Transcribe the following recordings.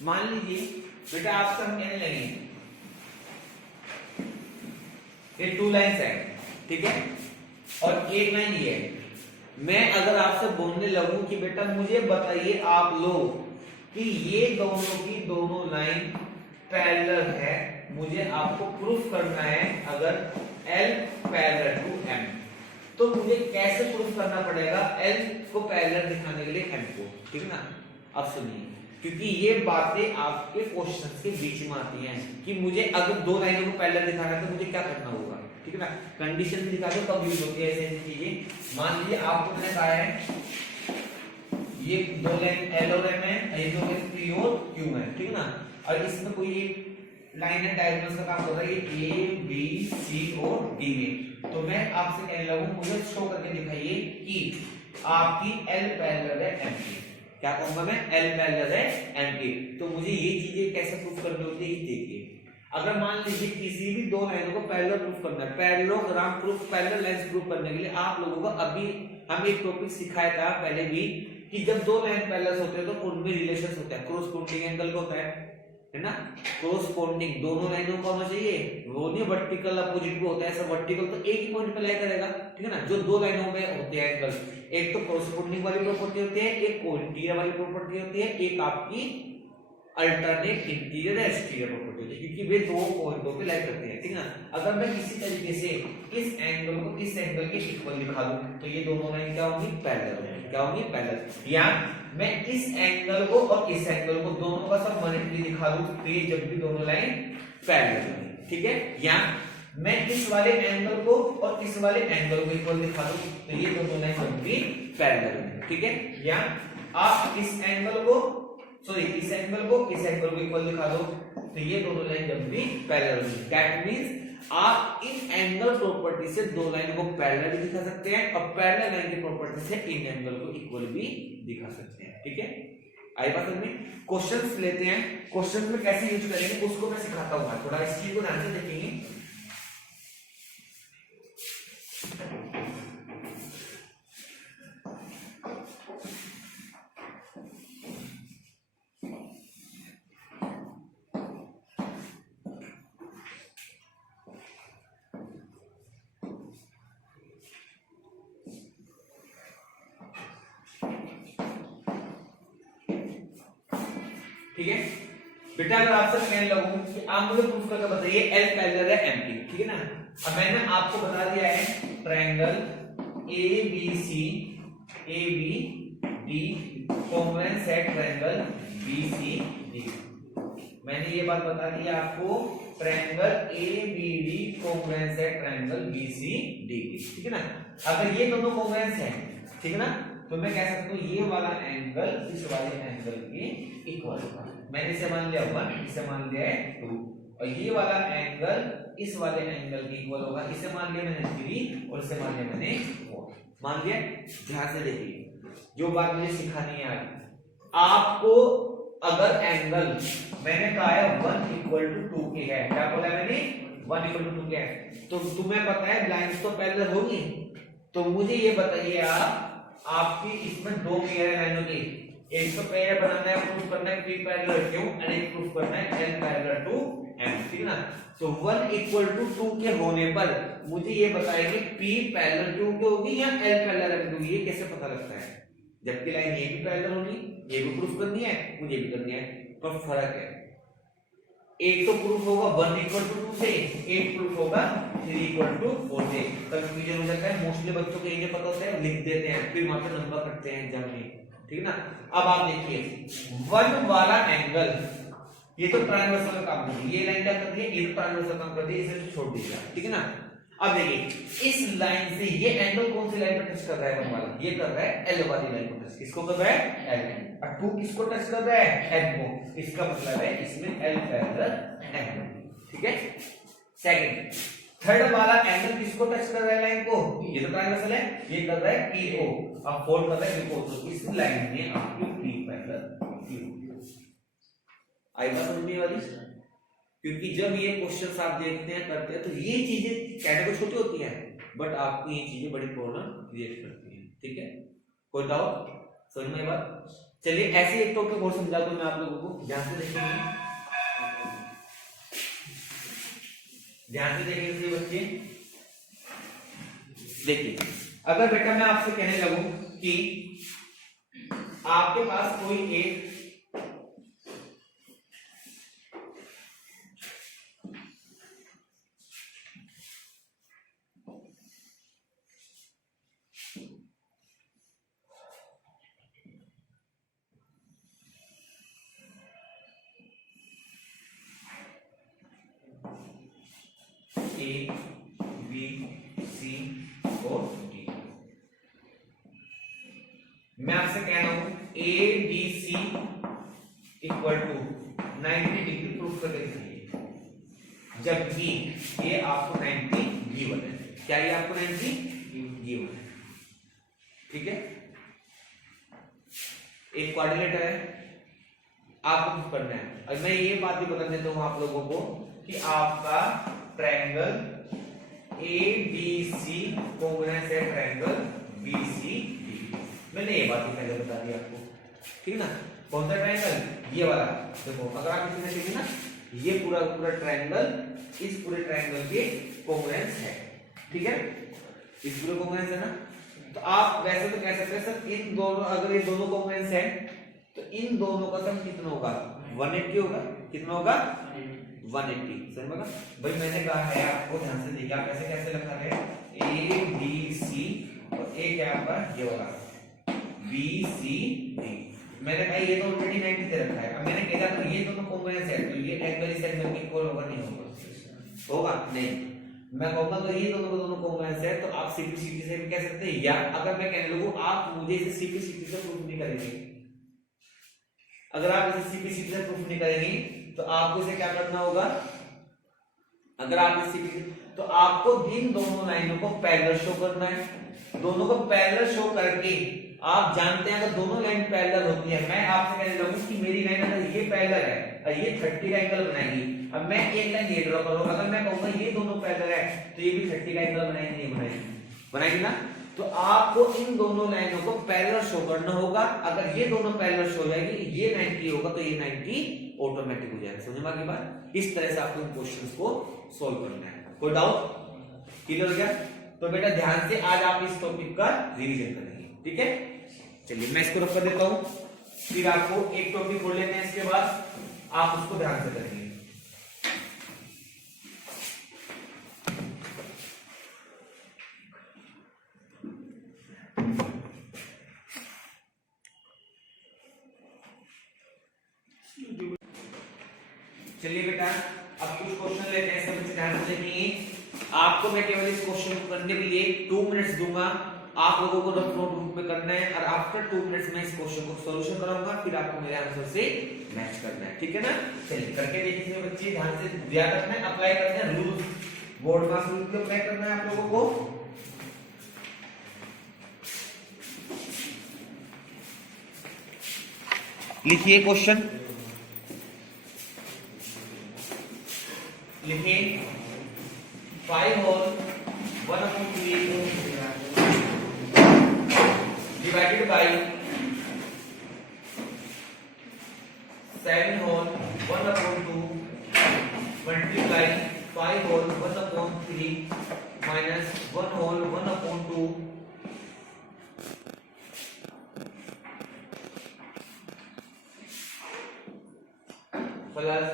मान लीजिए बेटा आपसे हम कहने लगे ये 2 लाइन्स है, ठीक है, और एक लाइन ये है। मैं अगर आपसे बोलने लगूं कि बेटा मुझे बताइए आप लोग कि ये दोनों की दोनों लाइन पैरेलल है, मुझे आपको प्रूफ करना है अगर L पैरेलल टू M, तो मुझे कैसे प्रूफ करना पड़ेगा L को पैरेलल दिखाने के लिए M को, ठीक है ना। अब सुनिए, क्योंकि ये बातें आपके क्वेश्चंस के बीच में आती हैं कि मुझे अगर 2 लाइनों को पैरेलल दिखाना है तो मुझे क्या करना होगा, ठीक है ना। कंडीशन भी दिखा दो कब यूज होती है ऐसी चीजें। मान लीजिए आपको मैंने कहा है ये 2 लाइन L और M है, ये 2 लाइन P और Q है, ठीक है ना, और इसमें कोई एक लाइन है डायगोनल का काम कर रहा है ये A B C और D में, तो मैं आपसे कहने लगूं मुझे शो करके दिखाइए कि आपकी L पैरेलल है M की। क्या कहूंगा मैं, L पैरेलल है M की। तो मुझे ये चीजें कैसे प्रूफ करनी होती है, देखिए अगर मान लीजिए किसी भी 2 लाइनों को पैरेलल प्रूफ करना है, parallelogram proof, parallel lines proof करने के लिए आप लोगों को अभी हम एक टॉपिक सिखाया था पहले भी कि जब 2 लाइन पैरेलल होते हैं तो उनमें रिलेशन होता है, क्रॉसपोंडिंग एंगल का होता है ना। क्रॉसपोंडिंग दोनों लाइनों का होना चाहिए, वो नहीं वर्टिकल अपोजिट में होता है, ऐसा वर्टिकल तो एक ही पॉइंट पे लाई करेगा, ठीक है ना। जो 2 लाइनों में होते हैं एंगल, एक तो क्रॉसपोंडिंग वाली प्रॉपर्टी होती है, एक कोइंटीरियर वाली प्रॉपर्टी होती है, एक आपकी अल्टरनेट इंटीरियर एक्सटीरियर प्रॉपर्टी होती है, क्योंकि वे 2 पॉइंटों पे लाई करते हैं, ठीक है ना। अगर मैं किसी तरीके से इस एंगल को इस एंगल के इक्वल दिखा दूं तो ये दोनों लाइन क्या होंगी, पैरेलल होंगी। क्या होंगी, पैरेलल। या मैं इस एंगल को और इस एंगल को दोनों का सब 180 दिखा दूं तो ये जब भी दोनों लाइन पैरेलल होंगी, ठीक है। या मैं इस वाले एंगल को और इस वाले एंगल को इक्वल दिखा दूं तो ये दोनों लाइन जब भी पैरेलल होंगी, ठीक है। या आप इस एंगल को सॉरी इस एंगल को इस एंगल को इक्वल दिखा दो तो ये दोनों लाइन जब भी पैरेलल होंगी। दैट मींस आप इन एंगल प्रॉपर्टी से 2 लाइन को पैरेलल भी दिखा सकते हैं और पैरेलल लाइन की प्रॉपर्टी से इन एंगल को इक्वल भी दिखा सकते हैं, ठीक है। आई बात समझ में। क्वेश्चंस लेते हैं, क्वेश्चंस में कैसे यूज करेंगे उसको मैं सिखाता हूं, थोड़ा इस चीज को ध्यान से देखेंगे। ठीक है बेटा, अगर आपसे कहने लगूं कि आप मुझे प्रूफ करके बताइए L पैरेलल है M की, ठीक है ना। अब मैंने आपको बता दिया है ट्रायंगल ABC ABD कॉन्ग्रुएंस है ट्रायंगल BCD। मैंने ये बात बता दी आपको, ट्रायंगल ABD कॉन्ग्रुएंस है ट्रायंगल BCD की, ठीक है ना। अगर ये दोनों कॉन्ग्रुएंस है, ठीक है ना, तो मैं कह सकता हूं ये वाला एंगल इस वाले एंगल के इक्वल होगा। मैंने इसे मान लिया 1, इसे मान लिया है 2, और ये वाला एंगल इस वाले एंगल के इक्वल होगा। इसे मान लिया मैंने 3 और इसे मान लिया मैंने 4। मान लिया। ध्यान से देखिए जो बात मुझे सिखानी है आज आपको, अगर एंगल मैंने कहा है 1 = 2 के है, क्या बोला मैंने, 1 = 2 के है, तो तुम्हें पता है लाइंस तो पैरेलल होगी, तो मुझे ये बताइए आप आपकी इसमें 2 पेयर है लाइनों की, एक तो पेयर बनाना है, प्रूफ करना है P पैरेलल क्यों, और एक प्रूफ करना है L पैरेलल टू M, ठीक है ना। तो 1 = 2 के होने पर मुझे ये बताइए कि P पैरेलल क्यों की होगी या L पैरेलल M की होगी, ये कैसे पता लगता है। जबकि लाइन ये भी पैरेलल होगी, ये भी प्रूफ करनी है, मुझे भी करनी है, पर फर्क है, एक तो प्रूफ होगा 1 = 2 से, एक प्रूफ होगा 3 = 4 से। कंफ्यूजन हो जाता है, मोस्टली बच्चों को ये पता होता है, लिख देते हैं, फिर वहां पे नंबर कटते हैं एग्जाम में, ठीक है ना। अब आप देखिए 1 वाला एंगल, ये तो ट्रायंगल का काम करती है, ये लाइन क्या करती है, ये तो ट्रायंगल काम करती है, इसे छोड़ दीजिए, ठीक है ना। अब देखिए इस लाइन से ये एंगल कौन सी लाइन पर टच कर रहा है, 1 वाला, ये कर रहा है L वाली लाइन को टच, किसको कर रहा है, L, और 2 किसको टच कर रहा है, M को, इसका मतलब है इसमें L पैरेलल M, ठीक है। सेकंड, थर्ड वाला एंगल किसको टच कर रहा है, लाइन को, ये तो ट्रायंगल है, ये कर रहा है P को, अब फोल्ड कर रहा है P को, तो इस लाइन में आपकी P पैरेलल Q। आई बात समझ में वाली, क्योंकि जब ये क्वेश्चंस आप देखते हैं करते हैं तो ये चीजें कहने को छोटी होती हैं, बट आपको ये चीजें बड़ी प्रॉब्लम क्रिएट करती हैं, ठीक है। कोई डाउट समझ में बात। चलिए ऐसे एक टॉपिक और समझा दूं मैं आप लोगों को, ध्यान से देखेंगे, ध्यान से देखेंगे बच्चे। देखिए अगर बेटा मैं आपसे कहने लगूं कि आपके पास कोई एक ए बी सी और डी, मैं आपसे कह रहा हूं A B C equal to 90 degree proof करके दिखाइए, जबकि ये आपको 90 गिवन है। क्या ये आपको 90 गिवन है? ठीक है, एक कोऑर्डिनेटर है, आपको कुछ करना है। और मैं ये बात भी बता देता हूं आप लोगों को कि आपका ट्रायंगल ए बी सी कोंग्रुएंस है ट्रायंगल बी सी डी। मैंने ये बात भी पहले बता दी आपको, ठीक है ना। कौन सा ट्रायंगल? ये वाला। देखो अगर आप इसमें देखिए ना, ये पूरा पूरा ट्रायंगल इस पूरे ट्रायंगल के कोंग्रुएंस है, ठीक है, इस पूरे कोंग्रुएंस है ना। तो आप वैसे तो कह सकते हैं सर इन दोनों, अगर ये दोनों कोंग्रुएंस है तो इन दोनों का सम कितना होगा? 180 होगा। कितना होगा? 180। समझ में? भाई मैंने कहा है आपको, ध्यान से देखिए, आप ऐसे कैसे लिखा है ए बी सी और ए क्या आपका ये वाला बी सी डी। मैंने कहा ये तो ऑलरेडी 90 दे रखा है। अब मैंने कहा तो ये दोनों कोंग्रुएंस है तो ये एंगल इस एंगल के इक्वल होगा नहीं होगा? होगा नहीं। मैं कहूंगा तो ये दोनों कोंग्रुएंस है तो आप सिंपलिसिटी से भी कह सकते हैं, या अगर मैं कहने लगूं आप मुझे इसे सिंपलिसिटी से प्रूफ नहीं करेंगे, अगर आप इसे सिंपलिसिटी से प्रूफ नहीं करेंगे तो आपको इसे क्या करना होगा? अगर आप इसे तो आपको इन दोनों लाइनों को पैरेलल शो करना है। दोनों को पैरेलल शो करके आप जानते हैं अगर दोनों लाइन पैरेलल होती है, मैं आपसे कहने लगूं कि मेरी लाइन अगर ये पैरेलल है और ये 30 का एंगल बनाएगी, अब मैं एक लाइन ये ड्रॉ करूं, अगर मैं कहूंगा ये दोनों पैरेलल है तो ये भी 30 का एंगल बनाएगी नहीं बनाएगी? बनाएगी ना। तो आपको इन दोनों लाइनों को पैरेलल शो करना होगा। अगर ये दोनों पैरेलल शो हो जाएगी, ये 90 होगा तो ये 90 ऑटोमेटिक हो जाएगा। समझ में आ गई बात? इस तरह से आपको इन क्वेश्चंस को सॉल्व करना है। कोई डाउट? क्लियर हो गया? तो बेटा ध्यान से आज आप इस टॉपिक का रिवीजन करेंगे, ठीक है। चलिए मैं इसको रख कर देता हूं, फिर आपको एक टॉपिक खोल लेते हैं, इसके बाद आप उसको ध्यान से करेंगे। चलिए बेटा अब कुछ क्वेश्चन लेते हैं, सब ध्यान से देखेंगे। आपको मैं केवल इस क्वेश्चन को करने के लिए 2 मिनट्स दूंगा, आप लोगों को रफ नोट बुक में करना है और आफ्टर 2 मिनट्स में इस क्वेश्चन को सॉल्यूशन कराऊंगा, फिर आपको मेरे आंसर से मैच करना है, ठीक है ना। चलिए करके देखिए बच्चे, ध्यान से याद रखना है, अप्लाई करना है रूल, बोर्ड मास रूल को अप्लाई करना है आप लोगों को। लिखिए क्वेश्चन, लिखिए 5 whole 1/3 divided by 7 whole 1/2 multiply 5 whole 1/3 minus 1 whole 1/2 plus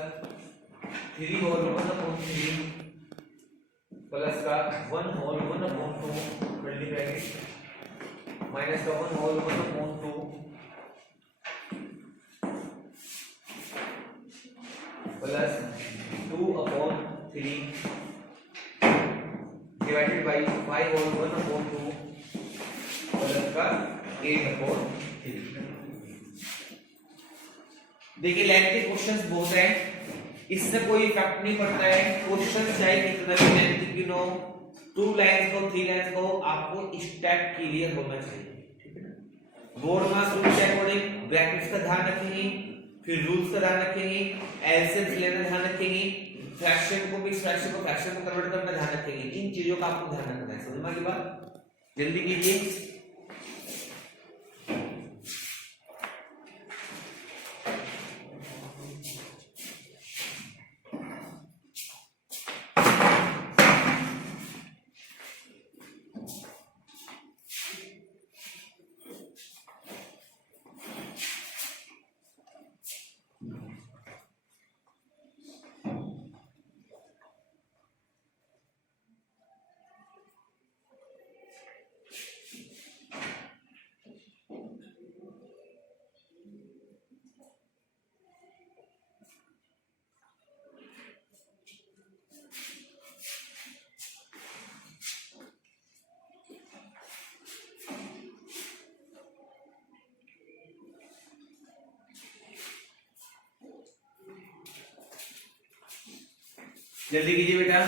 3 whole 1/3 plus का 1 होल 1/2 मल्टीप्लाई माइनस का 1 whole 1/2 plus 2/3 divided by 5 whole 1/2 plus का 8/3। देखिए लेंथ के क्वेश्चंस बहुत है, इससे कोई इफेक्ट नहीं पड़ता है। क्वेश्चन चाहे कितना भी लेंथ की नो, 2 लाइंस को 3 लाइंस को आपको स्टेप क्लियर होना चाहिए, ठीक है ना। बोर्ड मास रूल के अकॉर्डिंग ब्रैकेट्स का ध्यान रखेंगे, फिर रूल्स का ध्यान रखेंगे, एलसीएम लेना ध्यान रखेंगे, फ्रैक्शन को भी फ्रैक्शन को फ्रैक्शन में कन्वर्ट करना ध्यान रखेंगे। इन चीजों का आपको ध्यान रखना है। समझ में आ गई बात? जल्दी कीजिए। जल्दी कीजिए बेटा।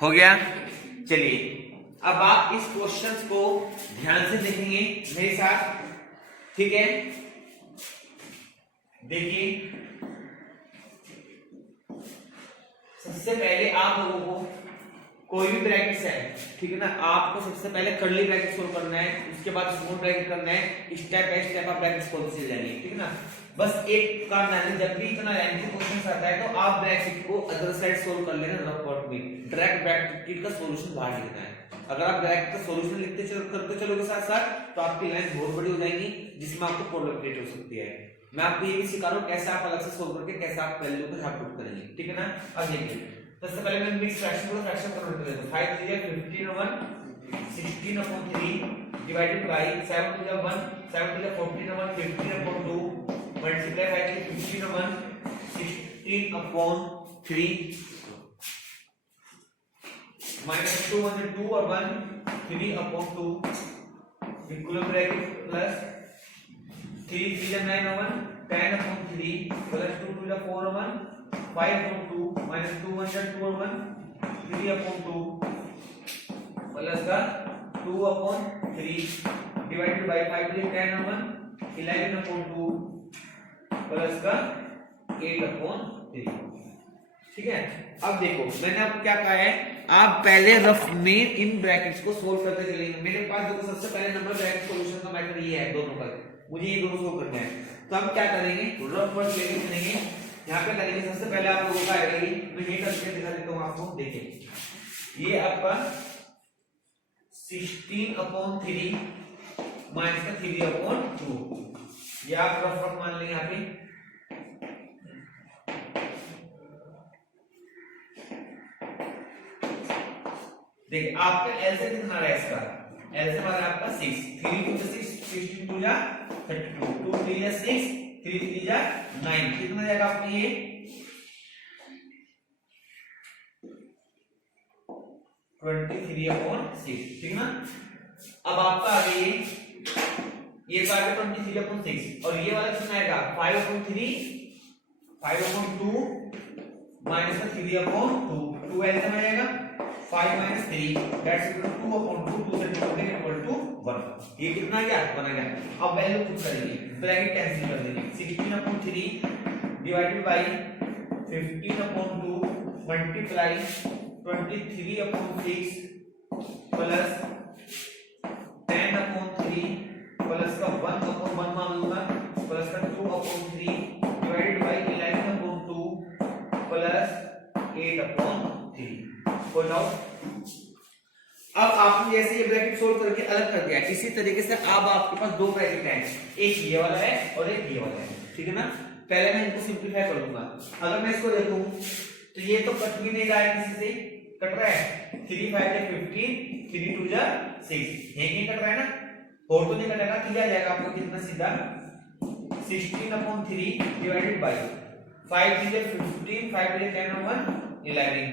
हो गया। चलिए अब आप इस क्वेश्चंस को ध्यान से देखेंगे मेरे साथ, ठीक है। देखिए सबसे पहले आप लोगों को कोई भी ब्रैकेट है, ठीक है ना, आपको सबसे पहले कर्ली ब्रैकेट सोल्व करना है, उसके बाद स्मॉल ब्रैकेट करना है, स्टेप बाय स्टेप आप ब्रैकेट खोलते चले जाएंगे, ठीक है ना। बस एक काम है, जब भी इतना लेंथी क्वेश्चन आता है तो आप ब्रैकेट को अदर साइड सोल्व कर लेना रफ वर्क में, डायरेक्ट ब्रैकेट का सॉल्यूशन बाहर लिखना है। अगर आप ब्रैकेट का सॉल्यूशन लिखते करते चलोगे साथ साथ तो आपकी लाइन बहुत बड़ी हो जाएगी, जिसमें आपको प्रॉब्लम क्रिएट हो सकती है। मैं आपको ये भी सिखा रहा हूँ कैसे आप अलग से सोल्व करके कैसे आप वैल्यू को यहाँ पुट करेंगे, ठीक है ना। अब देखिए सबसे पहले मैं मिक्स फ्रैक्शन को फ्रैक्शन कन्वर्ट कर देता हूं। 5 3 15 1 16/3 divided by 7 to the 1 7 to the 14/1 15/2 multiply by 15/1 16/3 minus 2 1 2 और 1 3/2 equal bracket plus 3 3 9 1 10/3 plus 2 2 4 1 5/2 minus 2 1 2 और 1 3/2 प्लस का 2/3 डिवाइडेड बाय 5 to 10 और 1 11/2 प्लस का 8/3, ठीक है। अब देखो मैंने आपको क्या कहा है, आप पहले रफ में इन ब्रैकेट्स को सोल्व करते चलेंगे। मेरे पास देखो सबसे पहले नंबर ब्रैकेट सॉल्यूशन का मैथड ये है, दोनों का मुझे ये दोनों सोल्व करना है। तो हम क्या करेंगे, रफ वर्क लेके चलेंगे, यहाँ पे करेंगे। सबसे पहले आप लोगों का आएगा, मैं ये करके दिखा देता हूँ आपको। देखिए ये आपका 16/3 माइनस का 3/2, ये आप रफ वर्क मान लेंगे यहाँ पे। देखिए आपका एल से कितना रहा है, इसका एल से हमारा आपका 6 3 2 6 16 2 जा 32 2 3 जा 6 3 3 जा 9, कितना जाएगा आपका ये 23/6, ठीक ना। अब आपका आ गया ये तो आ गया 23/6 और ये वाला कितना आएगा 5/3 5/2 माइनस का 3/2 2 एल से आएगा 5 minus 3 that's equal to 2/2 2 से डिवाइड इक्वल टू 1। ये कितना गया बना गया। अब वैल्यू पुट करेंगे, ब्रैकेट कैंसिल कर देंगे। 16/3 divided by 15/2 multiply 23/6 plus 10/3 plus का 1/1 मान लूंगा प्लस का 2/3 डिवाइडेड बाय 11/2 प्लस 8/3। हो जाओ। अब आपने जैसे ये ब्रैकेट सोल्व करके अलग कर दिया, इसी तरीके से अब आपके पास दो ब्रैकेट हैं, एक ये वाला है और एक ये वाला है, ठीक है ना। पहले मैं इनको सिंपलीफाई कर लूंगा। अगर मैं इसको देखूं तो ये तो कट भी नहीं रहा है, किसी से कट रहा है 3 5 जा 15 3 2 जा 6, यही कट रहा है ना, और तो नहीं कटेगा। तो क्या जाएगा आपको कितना सीधा 16/3 डिवाइडेड बाय 5 3 जा 15 5 3 जा 10 और 1 11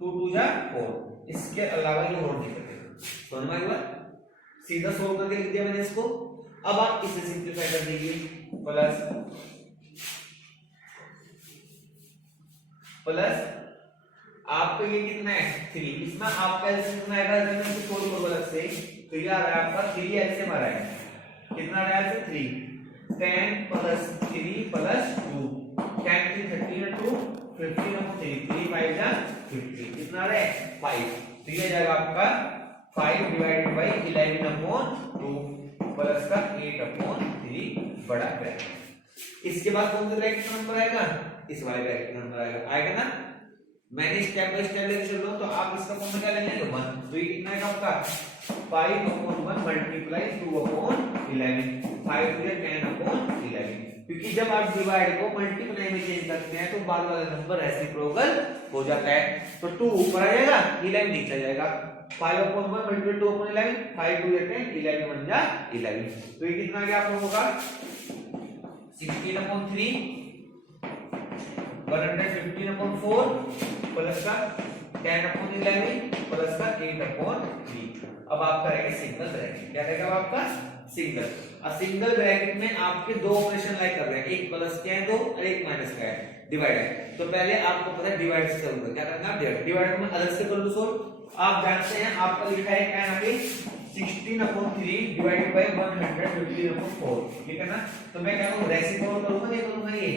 2 2 जा 4, इसके अलावा ये और नहीं कटेगा। समझ में आया, सीधा सोल्व करके लिख दिया मैंने इसको। अब आप इसे सिंपलीफाई कर दीजिए प्लस आपको ये कितना है 3, इसमें आपका एलसीएम कितना आएगा, अगर मैं इसको सोल्व करूं अलग से तो ये आ रहा है आपका 3 एलसीएम आ रहा है, कितना आ रहा है 3 10 प्लस 3 प्लस 2 10 3 13 2 15 और 3 5 जा 50, कितना आ रहा है 5। तो ये जाएगा आपका 5 डिवाइडेड बाय 11/2 प्लस का 8/3 बड़ा ब्रैकेट। इसके बाद कौन सा ब्रैकेट का नंबर आएगा, इस वाले ब्रैकेट का नंबर आएगा ना। मैंने स्टेप बाय स्टेप लेके चल रहा हूं, तो आप इसका कौन सा क्या ले लेंगे 1। तो ये कितना है आपका 5/1 मल्टीप्लाई 2/11 5 टू 10/11, क्योंकि जब आप डिवाइड को मल्टीप्लाई में चेंज करते हैं तो बाद वाला नंबर रेसिप्रोकल हो जाता है। तो 2 ऊपर आ जाएगा, 11 नीचे आ जाएगा। 5/1 मल्टीप्लाई 2/11, 5 टू 10, 11 बन जा 11। तो ये कितना आ गया आप लोगों का 16/3 115/4 प्लस का 10/11 प्लस का 8/3। अब आप करेंगे सिंगल ब्रैकेट। क्या रहेगा आपका सिंगल। अब सिंगल ब्रैकेट में आपके दो ऑपरेशन लाइक कर रहे हैं, एक प्लस का है 2 और एक माइनस का है, डिवाइड है। तो पहले आपको पता है डिवाइड से करूंगा, क्या करना है डिवाइड को मैं अलग से कर लूं। सोल्व आप जानते हैं, आपका लिखा है क्या यहाँ पे 16/3 डिवाइडेड बाय 115/4, ठीक है ना। तो मैं क्या करूं रेसिप्रोकल करूंगा, ये करूंगा ये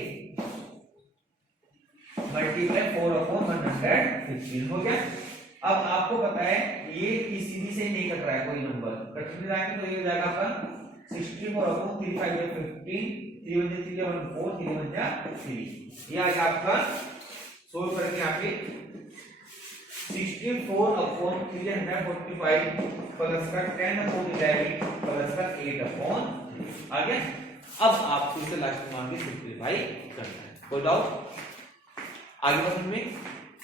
मल्टीप्लाई 4/115 हो गया। अब आपको पता है ये सीधी से नहीं कट रहा है कोई नंबर, कट नहीं रहा है तो ये हो जाएगा आपका 64/3 5 15 3 1 3 1 4 3 1 3। ये आ गया आपका सोल्व करके यहाँ पे 64/345 प्लस का 10/11 प्लस का 8/3 आ गया। अब आपको इसे लास्ट मान के सिंपलीफाई करना है। कोई डाउट आगे बढ़ने में?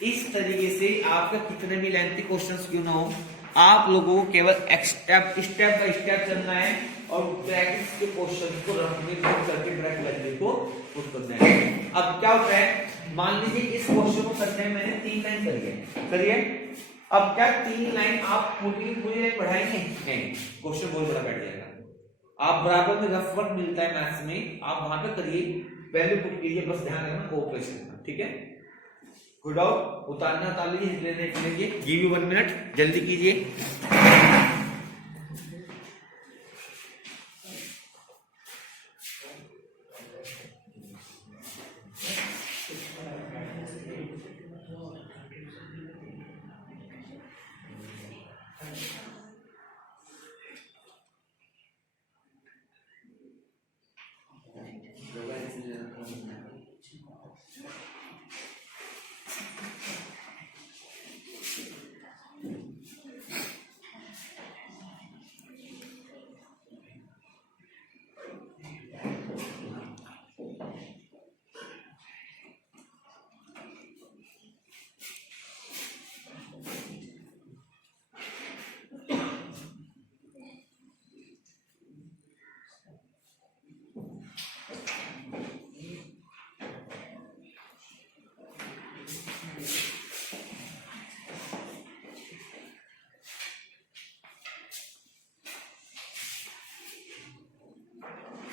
इस तरीके से आपका कितने भी लेंथी क्वेश्चंस क्यों ना हो, आप लोगों को केवल स्टेप बाय स्टेप चलना है और ब्रैकेट्स के क्वेश्चंस को रफ में पुट करके ब्रैकेट वैल्यू को पुट करना है। अब क्या होता है, मान लीजिए इस क्वेश्चन को करने में मैंने 3 लाइन करिए। अब क्या 3 लाइन आप पूरी लाइन बढ़ाएंगे? नहीं, क्वेश्चन बहुत बड़ा बैठ जाएगा। आप बराबर में रफ वर्क मिलता है मैथ्स में, आप वहां पे करिए, वैल्यू पुट कीजिए, बस ध्यान रखना ऑपरेशन, ठीक है। गुड आउट उतारना उतार लीजिए, लेंगे गिव यू 1 मिनट, जल्दी कीजिए।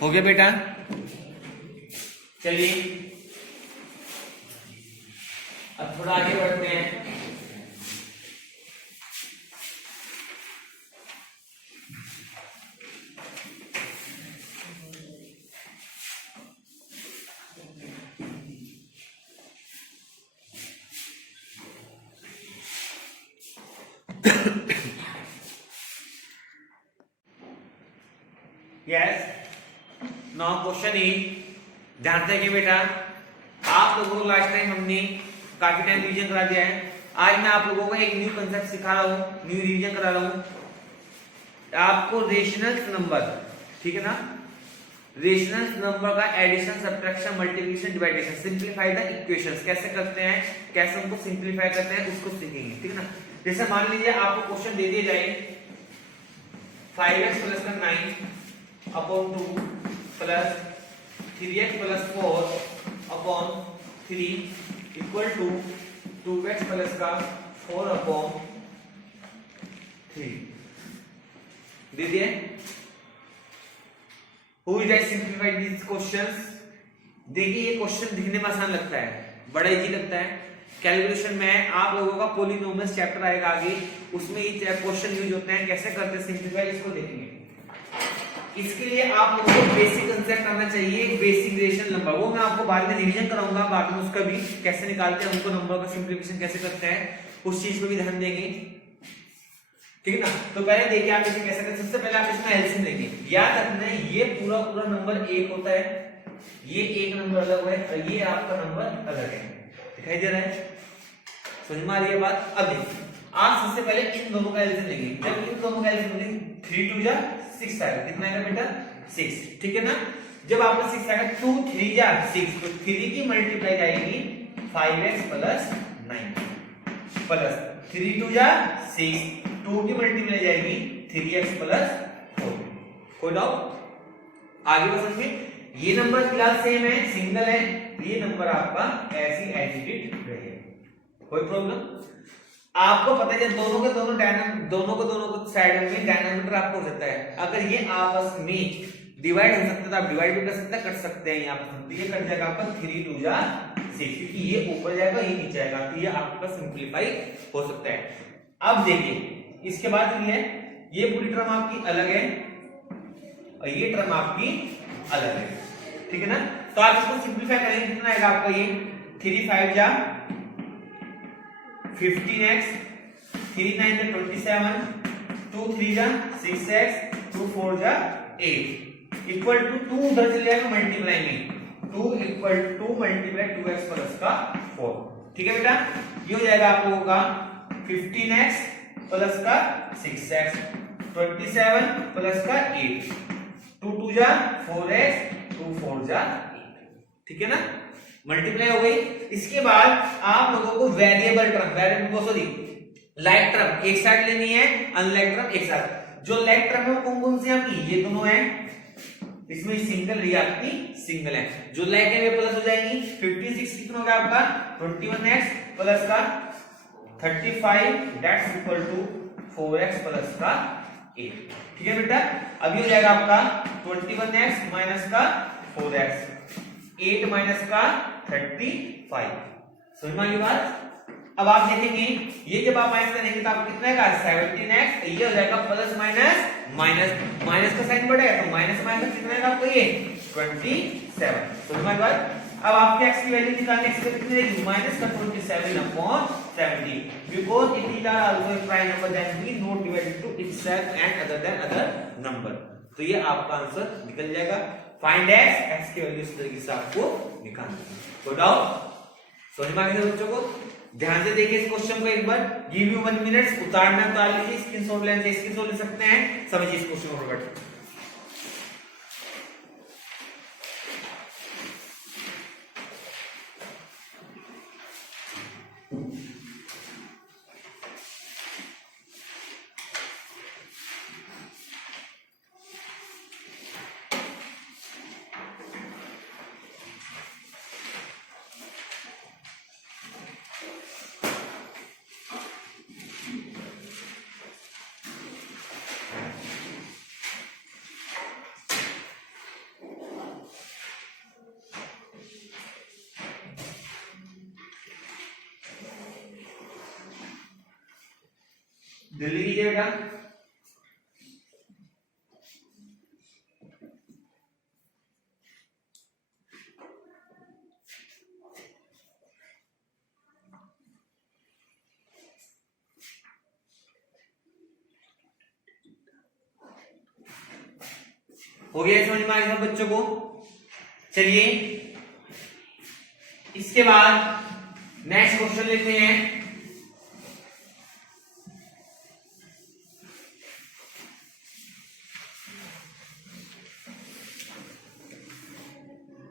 हो गया बेटा, चलिए अब थोड़ा आगे बढ़ते हैं। यस नाउ क्वेश्चन ई, ध्यान देंगे बेटा, आप लोगों को लास्ट टाइम हमने काफी टाइम रिवीजन करा दिया है। आज मैं आप लोगों को एक न्यू कंसेप्ट सिखा रहा हूँ, न्यू रिवीजन करा रहा हूँ आपको। रेशनल नंबर, ठीक है ना, रेशनल नंबर का addition, subtraction, multiplication, division, simplify the equations कैसे करते हैं, कैसे उनको सिंपलीफाई करते हैं उसको सीखेंगे, ठीक है ना। जैसे मान लीजिए आपको क्वेश्चन दे दिया जाए 5x + 9/2 plus 3x + 4/3 equal to 2x + 4/3 दे दिए। Who is that simplified these questions? देखिए ये क्वेश्चन दिखने में आसान लगता है, बड़ा इजी लगता है। कैलकुलेशन में आप लोगों का पॉलिनोमियल्स चैप्टर आएगा आगे, उसमें ये क्वेश्चन यूज होते हैं, कैसे करते हैं सिंपलीफाई, इसको देखेंगे। इसके लिए आप लोगों को बेसिक कांसेप्ट आना चाहिए, बेसिक रेशनल नंबर, वो मैं आपको बाद में रिवीजन कराऊंगा, बाद में उसका भी कैसे निकालते हैं उनको, नंबर का सिंपलीफिकेशन कैसे करते हैं, उस चीज को भी ध्यान देंगे, ठीक है ना। तो पहले देखिए आप इसे कैसे करते हैं। सबसे पहले आप इसका एलसीएम लेंगे। याद रखना है ये पूरा नंबर 1 होता है, ये एक नंबर अलग है और ये आपका नंबर अलग है, दिखाई दे रहा है, समझ में आ रही है बात। अब देखिए आप सबसे पहले इन दोनों का एलसीएम लेंगे। जब इन दोनों का एलसीएम लेंगे 3 2 जा 6 आएगा, कितना आएगा बेटा 6, ठीक है ना। जब आपका 6 आएगा 2 3 जा 6, तो 3 की मल्टीप्लाई जाएगी 5x प्लस 9 प्लस 3 2 जा 6, 2 की मल्टीप्लाई जाएगी 3x प्लस 4। कोई डाउट? आगे बढ़ सकते। ये नंबर फिलहाल सेम है, सिंगल है, ये नंबर आपका ऐसी एडिटेड रहेगा, कोई प्रॉब्लम? आपको पता है जब दोनों को साइड में डायनामीटर आपको हो सकता है, अगर ये आपस में डिवाइड हो सकता है तो आप डिवाइड भी कर सकते हैं, कट सकते हैं। यहाँ पर ये कट जाएगा आपका 3 2 जा 6, क्योंकि ये ऊपर जाएगा ये नीचे आएगा, तो ये आपका सिंपलीफाई हो सकता है। अब देखिए इसके बाद ये पूरी टर्म आपकी अलग है और ये टर्म आपकी अलग है, ठीक है ना। तो आप इसको सिंपलीफाई करेंगे, कितना आएगा आपका ये 3 5 जा 15x, 3 9 जा 27, 2 3 जा 6x, 2 4 जा 8 इक्वल टू 2 उधर चले जाएगा मल्टीप्लाई में, 2 equal to multiply 2x plus का 4, ठीक है बेटा। ये हो जाएगा आप लोगों का 15x प्लस का 6x, 27 प्लस का 8, 2 2 जा 4x, 2 4 जा 8, ठीक है ना, मल्टीप्लाई हो गई। इसके बाद आप लोगों को वेरिएबल टर्म लाइक टर्म एक साथ लेनी है, अनलाइक टर्म एक साथ। जो लाइक टर्म है कौन कौन सी आपकी, ये दोनों है, इसमें सिंगल रही आपकी सिंगल है, जो लाइक है वे प्लस हो जाएंगी। 56 कितना होगा आपका 21x प्लस का 35 that's equal to 4x plus का 8, ठीक है बेटा। अभी हो जाएगा आपका 21x माइनस का 4x, 8 माइनस का 35, समझ में आ गई बात। अब आप देखेंगे ये जब आप माइनस करेंगे तो आपको कितना आएगा 17x, ये हो जाएगा प्लस माइनस माइनस का साइन बढ़ेगा तो माइनस माइनस कितना आएगा आपको ये 27, समझ में आ गई बात। अब आपके x की वैल्यू निकालने के लिए कितनी रहेगी माइनस का 27/70, because it is also a prime number that we not divided to itself and other number, तो ये आपका आंसर निकल जाएगा। फाइंड x की वैल्यू इस तरीके से आपको निकालनी है। तो डाउट समझ में आ गया बच्चों को? ध्यान से देखिए इस क्वेश्चन को एक बार, गिव यू 1 मिनट, उतारना उतार लीजिए, स्क्रीनशॉट लेना चाहिए स्क्रीनशॉट ले सकते हैं, समझिए इस क्वेश्चन को फटाफट। जल्दी कीजिए बेटा। हो गया समझ में आ गया सब बच्चों को? चलिए इसके बाद नेक्स्ट क्वेश्चन लेते हैं।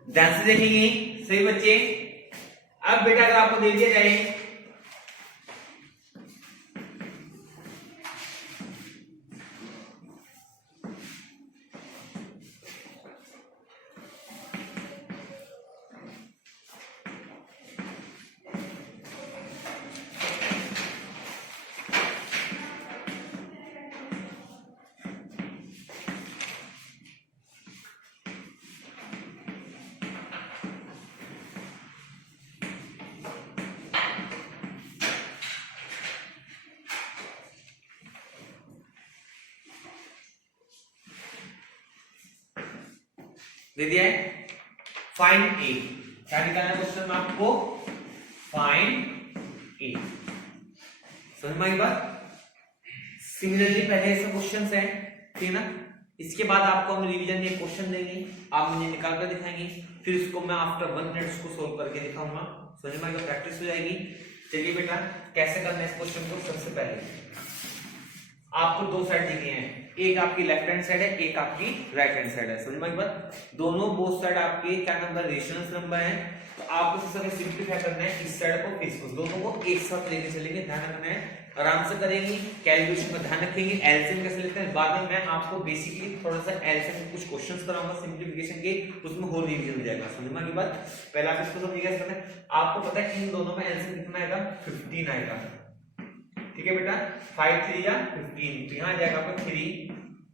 ध्यान से देखेंगे सही बच्चे। अब बेटा अगर आपको दे दिया जाए दे दिया है फाइंड ए, क्या निकालना है क्वेश्चन में आपको फाइंड ए, समझ में आई बात। सिमिलरली पहले ऐसे क्वेश्चंस हैं, ठीक है ना। इसके बाद आपको हम रिवीजन में क्वेश्चन देंगे, आप मुझे निकाल कर दिखाएंगे, फिर इसको मैं आफ्टर 1 मिनट उसको सोल्व करके दिखाऊंगा, समझ में आएगा, प्रैक्टिस हो जाएगी। चलिए बेटा कैसे करना है इस क्वेश्चन को। सबसे पहले आपको दो साइड दिए हैं, एक आपकी लेफ्ट हैंड साइड है, एक आपकी राइट हैंड साइड है। समझ में आई बात? दोनों बोथ साइड आपके क्या नंबर रेशनल नंबर है। तो आपको सबसे पहले सिंपलीफाई करना है इस साइड को फिर इसको, दोनों को एक साथ लेके चलेंगे। ध्यान रखना है, आराम से करेंगे, कैलकुलेशन में ध्यान रखेंगे। एलसीएम कैसे लेते हैं बाद में मैं आपको बेसिकली थोड़ा सा एलसीएम में कुछ क्वेश्चंस कराऊंगा सिंपलीफिकेशन के, उसमें होल रिवीजन हो जाएगा। समझ में आ गई बात? पहले आप इसको समझिए कैसे करना है। आपको पता है इन दोनों में एलसीएम कितना आएगा, 15 आएगा। ठीक है बेटा, 5 3 या 15, तो यहाँ जाएगा आपका 3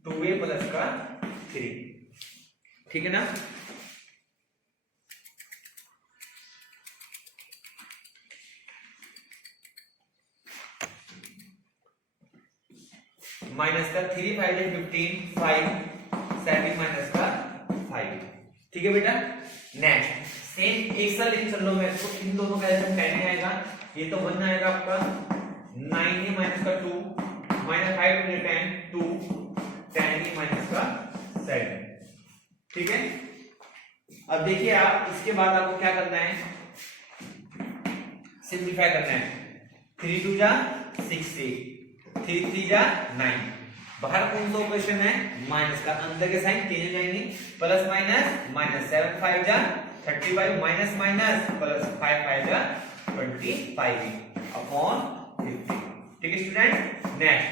2a प्लस का 3। ठीक है ना। माइनस का 3 5 15 5 7 माइनस का 5। ठीक है बेटा। नेक्स्ट सेम एक साथ लेके चल लो मैं इसको, इन दोनों का 10 आएगा, ये तो 1 आएगा आपका, 9 माइनस का 2 माइनस 5 10 2 10 माइनस का 7। ठीक है। अब देखिए आप इसके बाद आपको क्या करना है, सिंपलीफाई करना है। 3 2 जा 60, 3 3 जा 9, बाहर कौन सा ऑपरेशन है, माइनस का, अंदर के साइन चेंज हो जाएंगे, प्लस माइनस माइनस, 7 5 जा 35 माइनस माइनस प्लस 5 5 जा 25 अपॉन 50। ठीक है स्टूडेंट। नेक्स्ट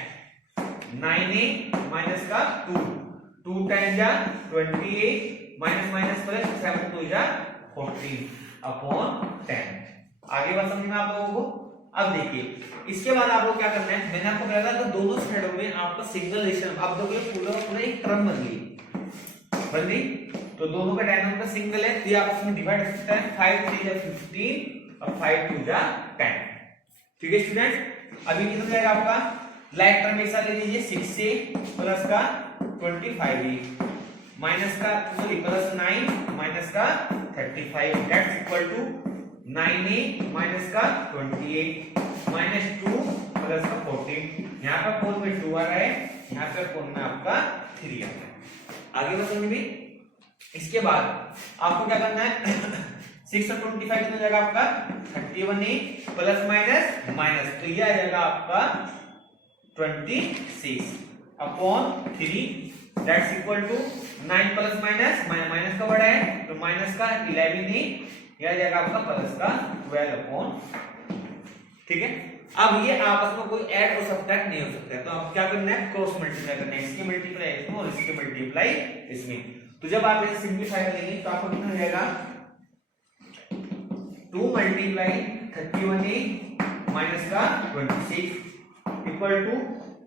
9a माइनस का 2 2 10 जा 28 माइनस माइनस प्लस 7 2 जा 14 अपॉन 10। आगे बात समझ में आप लोगों को। अब देखिए इसके बाद आपको क्या करना है, मैंने आपको बताया था दोनों साइडों में आपका सिंगल रेशनल, अब देखो ये पूरा एक टर्म बन गई, तो दोनों का डायनोमिनेटर सिंगल है, तो ये आपस में डिवाइड कर सकता है। 5 3 जा 15 और 5 2 जा 10। ठीक है स्टूडेंट। अभी कितना जाएगा आपका, लाइक टर्म एक साथ ले लीजिए, 6a प्लस का 25a माइनस का सॉरी प्लस 9 माइनस का 35 that's equal to 9a minus का 28 माइनस 2 प्लस का 14। यहाँ पर कोण में 2 आ रहा है, यहाँ पर कोण में आपका 3 आ रहा है। आगे बताओ भी। इसके बाद आपको क्या करना है 6 और 25 कितना जाएगा आपका 31a प्लस माइनस माइनस, तो ये आ जाएगा आपका 26 upon 3 that's equal to 9 plus minus minus का बड़ा है तो माइनस का 11a, यह आ जाएगा आपका प्लस का 12 अपॉन। ठीक है। अब ये आपस में कोई ऐड और सब्ट्रैक्ट नहीं हो सकता है, तो आप क्या करना है, क्रॉस मल्टीप्लाई करना है, इसके मल्टीप्लाई इसमें और इसके मल्टीप्लाई इसमें। तो जब आप इसे सिंपलीफाई करेंगे तो आपको कितना हो जाएगा 2 मल्टीप्लाई 31a माइनस का 26 इक्वल टू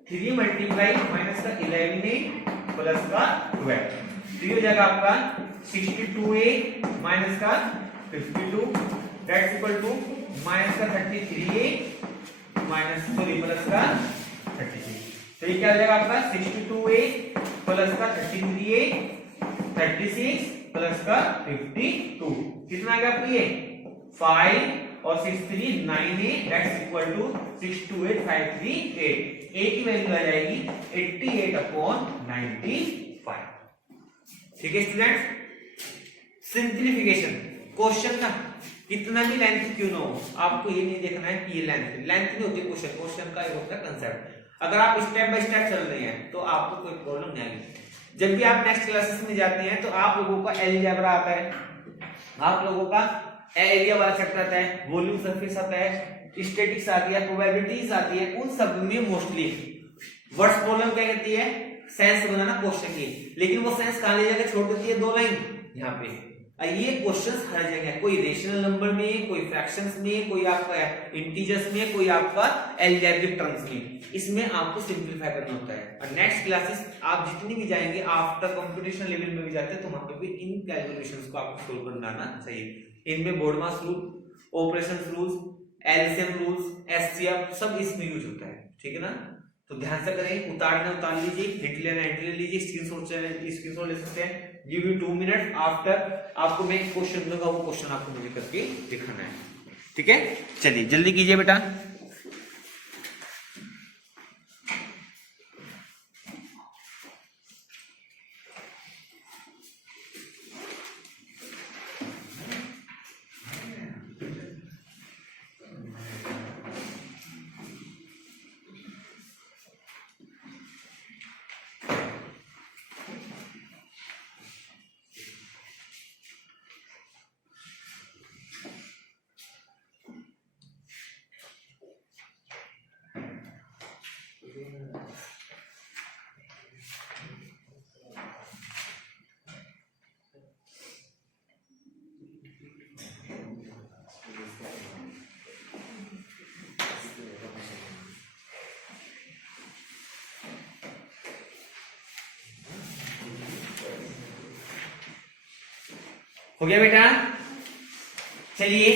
3 मल्टीप्लाई माइनस का 11a प्लस का 12, तो ये हो जाएगा आपका 62a माइनस का 52 दैट्स इक्वल टू माइनस का 33a माइनस सॉरी प्लस का 33। तो ये क्या हो जाएगा आपका 62a प्लस का 33a 36 प्लस का 52, कितना आ गया आपको ये 5 और 6 3 9a that's equal to 628 538, a की वैल्यू आ जाएगी 88 अपॉन 95। ठीक है स्टूडेंट। सिंपलीफिकेशन क्वेश्चन ना कितना भी लेंथ क्यों ना हो, आपको ये नहीं देखना है कि ये लेंथ नहीं होती क्वेश्चन, क्वेश्चन का एक होता है कंसेप्ट। अगर आप स्टेप बाय स्टेप चल रहे हैं तो आपको कोई प्रॉब्लम नहीं आएगी। जब भी आप नेक्स्ट क्लासेस में जाते हैं तो आप लोगों का अलजेब्रा आता है, आप लोगों का एरिया वाला चैप्टर आता है, वॉल्यूम सरफेस आता है, स्टैटिक्स आती है, प्रोबेबिलिटीज आती है, उन सब में मोस्टली वर्ड्स प्रॉब्लम क्या कहती है, सेंस बनाना क्वेश्चन की, लेकिन वो सेंस कहां ले जाकर छोड़ देती है, 2 लाइन यहाँ पे। ये क्वेश्चंस हर जगह, कोई रेशनल नंबर में, कोई फ्रैक्शंस में, कोई आपका इंटीजर्स में, कोई आपका अलजेब्रिक टर्म्स में, इसमें आपको सिंपलीफाई करना होता है। और नेक्स्ट क्लासेस आप जितनी भी जाएंगे आफ्टर कंप्यूटेशन लेवल में भी जाते हैं तो वहां पे भी इन कैलकुलेशंस को आपको सोल्व करना आना चाहिए। इनमें BODMAS rule, operations rules, LCM rules, HCF सब इसमें यूज होता है। ठीक है ना। तो ध्यान से करें, उतारना उतार लीजिए, हिट लेना हिट ले लीजिए, स्क्रीनशॉट ले सकते हैं। गिव यू 2 मिनट आफ्टर आपको मैं एक क्वेश्चन दूंगा, वो क्वेश्चन आपको मुझे करके दिखाना है। ठीक है, चलिए जल्दी कीजिए बेटा। हो गया बेटा? चलिए